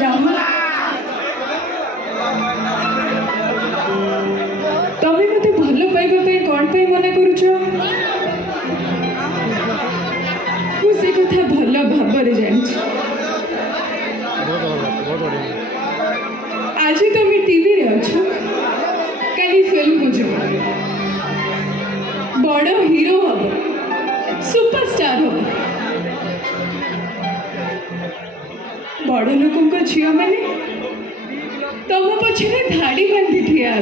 राहुल तमे मते भल पाइबा पे कोन पे मना करूछ मु से कथा भल भाबरे जानि आज तुम टीवी रे अच्छो काली फिल्म को जो बड़ हीरो हम सुपरस्टार हम बड़ लोक झील मैंने तुम पछरे धाड़ी बांधि ठिया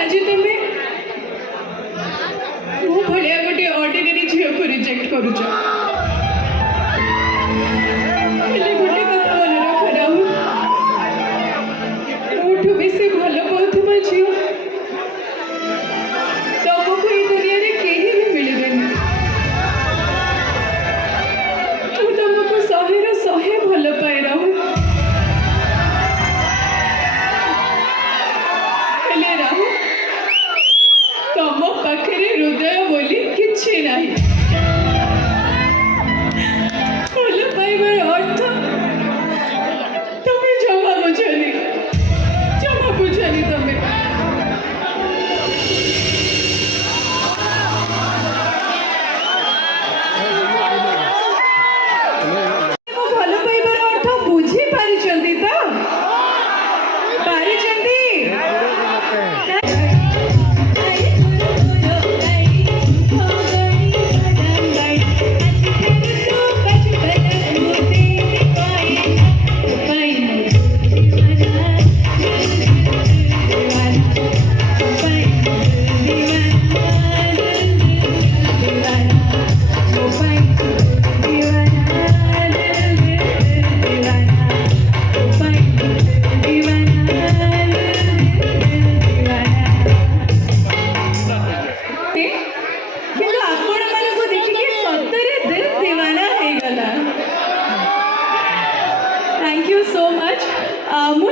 आज तुम मो भाया गोटे ऑर्डिनरी झील को रिजेक्ट करुच गोटे कथा मन रख राहुल मोठू बेसी भल पाउथबा झील तुमको ये दुनिया रे केही भी मिलबेनी मु तुमको सहे रो सहे भल पाए राहुल हेले राहुल तुम पाखरे हृदय बोली किछि नाही भल पाइबार अर्थ तुम्हें जमा बुझानी तुम्हें भल पाइबार अर्थ बुझी पारिचंती तो पारिचंती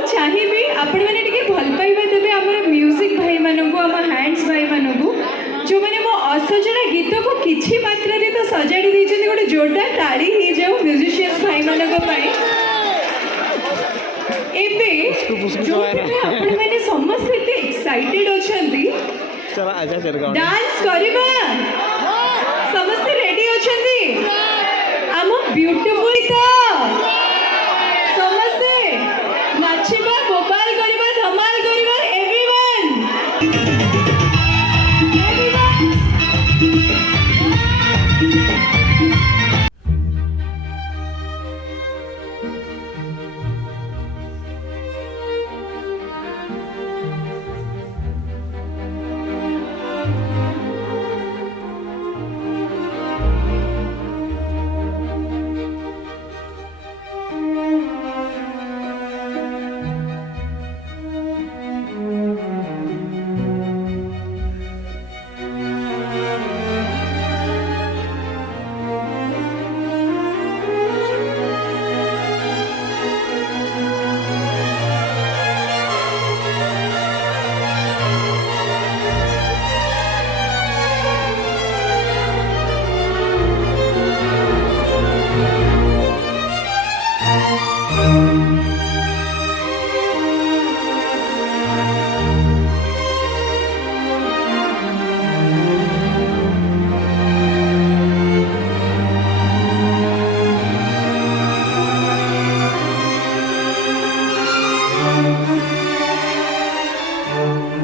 चाहिए आपण मैंने टिके भल पाइबा देबे हमर म्यूजिक भाई मानकु हम हैंड्स भाई मानकु जो माने मो असजड़ा गीत को किछि मात्रा रे तो सजाडी दैछन गोटे जोरदार ताली ही जाऊ म्यूजिशियंस भाई मानक पई एबे जो आपण मैंने समस्त एते एक्साइटेड अछंती चला आजा कर गाओ डांस करबा समस्त रेडी अछंती हम ब्यूटीफुल तो समस्त नाचिबा गोपाल करबा धमाल करबा एवरीवन